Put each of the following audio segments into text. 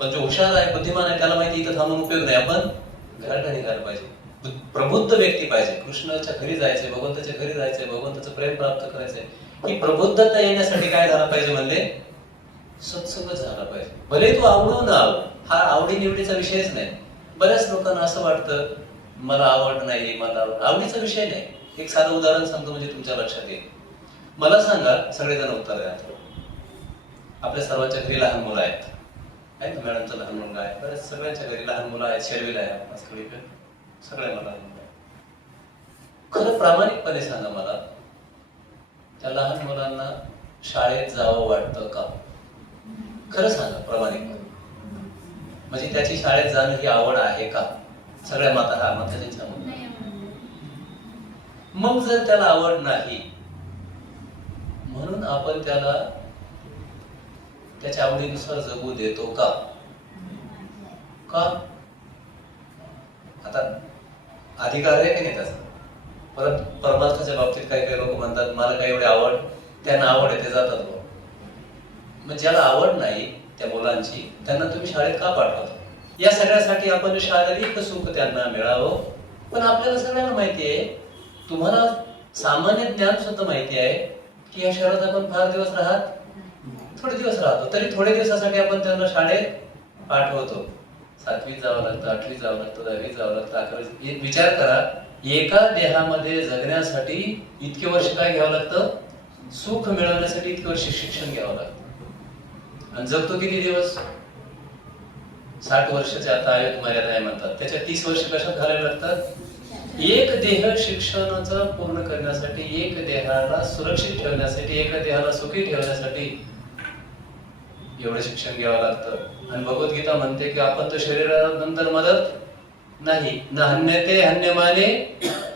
पण जो हुशार आहे, बुद्धिमान आहे, त्याला माहिती इथं थांबून उपयोग नाही, आपण घराकडे निघायला पाहिजे. प्रबुद्ध व्यक्ती पाहिजे, कृष्णाच्या घरी जायचंय, भगवंताच्या घरी जायचंय, भगवंताचं प्रेम प्राप्त करायचंय. ही प्रबुद्धता येण्यासाठी काय झालं पाहिजे म्हणले, सत्संग झाला पाहिजे. भले तू आवडू न आवड, हा आवडी निवडीचा विषयच नाही. बऱ्याच लोकांना असं वाटतं मला आवड नाही, मला आवडीचा विषय नाही. एक साधं उदाहरण सांगतो म्हणजे तुमच्या लक्षात येईल. मला सांगा, सगळेजण उत्तर द्या. आपल्या सर्वांच्या घरी लहान मुलं आहेत ना, मॅडमचं लहान मुलगा आहे, बऱ्याच सगळ्यांच्या घरी लहान मुलं आहेत, शेरवीला आहे, सगळ्यांना लहान मुलं आहे. खरं प्रामाणिकपणे सांगा मला, त्या लहान मुलांना शाळेत जावं वाटतं का? खरं सांगा प्रामाणिकपणे. म्हणजे त्याची शाळेत जाणं ही आवड आहे का? सगळ्या माता हा माता त्यांच्या मुलं. मग जर त्याला आवड नाही म्हणून आपण त्याला त्याच्या आवडीनुसार जगू देतो का? आता अधिकार आहे की नाही त्याचा? परत परमार्थाच्या बाबतीत काही काही लोक म्हणतात मला काही एवढी आवड, त्यांना आवड आहे ते जातात. मग ज्याला आवड नाही त्या मुलांची, त्यांना तुम्ही शाळेत का पाठवता? या सगळ्यासाठी आपण शारीरिक सुख त्यांना मिळावं. पण आपल्याला सगळ्यांना माहिती आहे, तुम्हाला सामान्य ज्ञान सुद्धा माहिती आहे की या शहरात आपण फार दिवस थोडे दिवस राहतो, तरी थोडे दिवसासाठी आपण त्यांना शाळेत पाठवतो. 7वीत जावं लागतं, 8वीत जावं लागतं, 10वीत जावं लागतं, 11वीत. विचार करा, एका देहामध्ये जगण्यासाठी इतके वर्ष काय घ्यावं लागतं? सुख मिळवण्यासाठी इतके वर्ष शिक्षण घ्यावं लागतं. आणि जगतो किती दिवस? 60 वर्षाचे आता आयुर्वेद मर्यादा आहे म्हणतात. त्याच्या 30 वर्ष कशात घालावे लागतात? एक देह शिक्षणाचं पूर्ण करण्यासाठी, एक देहाला सुरक्षित ठेवण्यासाठी, एक देहाला सुखी ठेवण्यासाठी एवढं शिक्षण घ्यावं लागतं. आणि भगवद्गीता म्हणते की आपण तर शरीरानंतर मदत नाही, न हन्यते हन्यमाने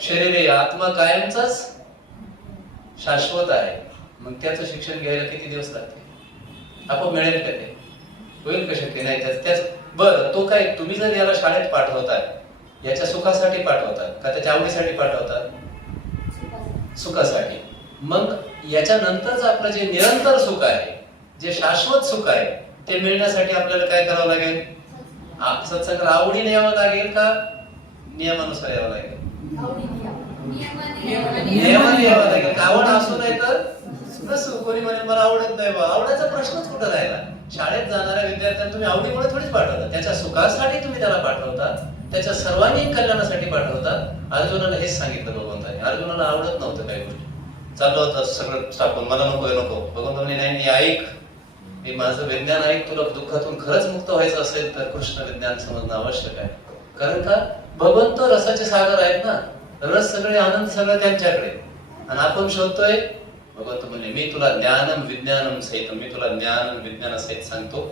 शरीरे, आत्मा कायमचाच शाश्वत आहे. मग त्याचं शिक्षण घ्यायला किती दिवस लागते? आपण मिळेल का ते? होईल का शक्य? नाही. त्याच बरं, तो काय तुम्ही जर याला शाळेत पाठवताय, याच्या सुखासाठी पाठवतात का त्याच्या आवडीसाठी पाठवतात? सुखासाठी. मग याच्या नंतरच आपलं जे निरंतर सुख आहे, जे शाश्वत सुख आहे, ते मिळण्यासाठी आपल्याला काय करावं लागेल? सत्संग आवडीने यावं लागेल का नियमानुसार यावं लागेल? नियमाने यावं लागेल. आवड असू नाही तर नसू. कोणी म्हणे मला आवडत नाही बा, आवडायचा प्रश्नच कुठं राहिला? शाळेत जाणाऱ्या विद्यार्थ्यांना तुम्ही आवडीमुळे थोडीच पाठवता, त्याच्या सुखासाठी तुम्ही त्याला पाठवता, त्याच्या सर्वांगी कल्याणासाठी पाठवता. अर्जुनाला हेच सांगितलं भगवंताने. अर्जुनाला आवडत नव्हतं काही गोष्टी, चाललं होतं सगळं टाकून, मला नको नको. भगवंत म्हणे नाही, मी ऐक, मी माझं विज्ञान ऐक. तुला दुःखातून खरंच मुक्त व्हायचं असेल तर कृष्ण विज्ञान समजणं आवश्यक आहे. कारण का भगवंत रसाचे सागर आहेत ना, रस सगळे, आनंद सगळं त्यांच्याकडे. आणि आपण शोधतोय. भगवंत म्हणले मी तुला ज्ञानम विज्ञानम सहित, मी तुला ज्ञान विज्ञान सहित सांगतो.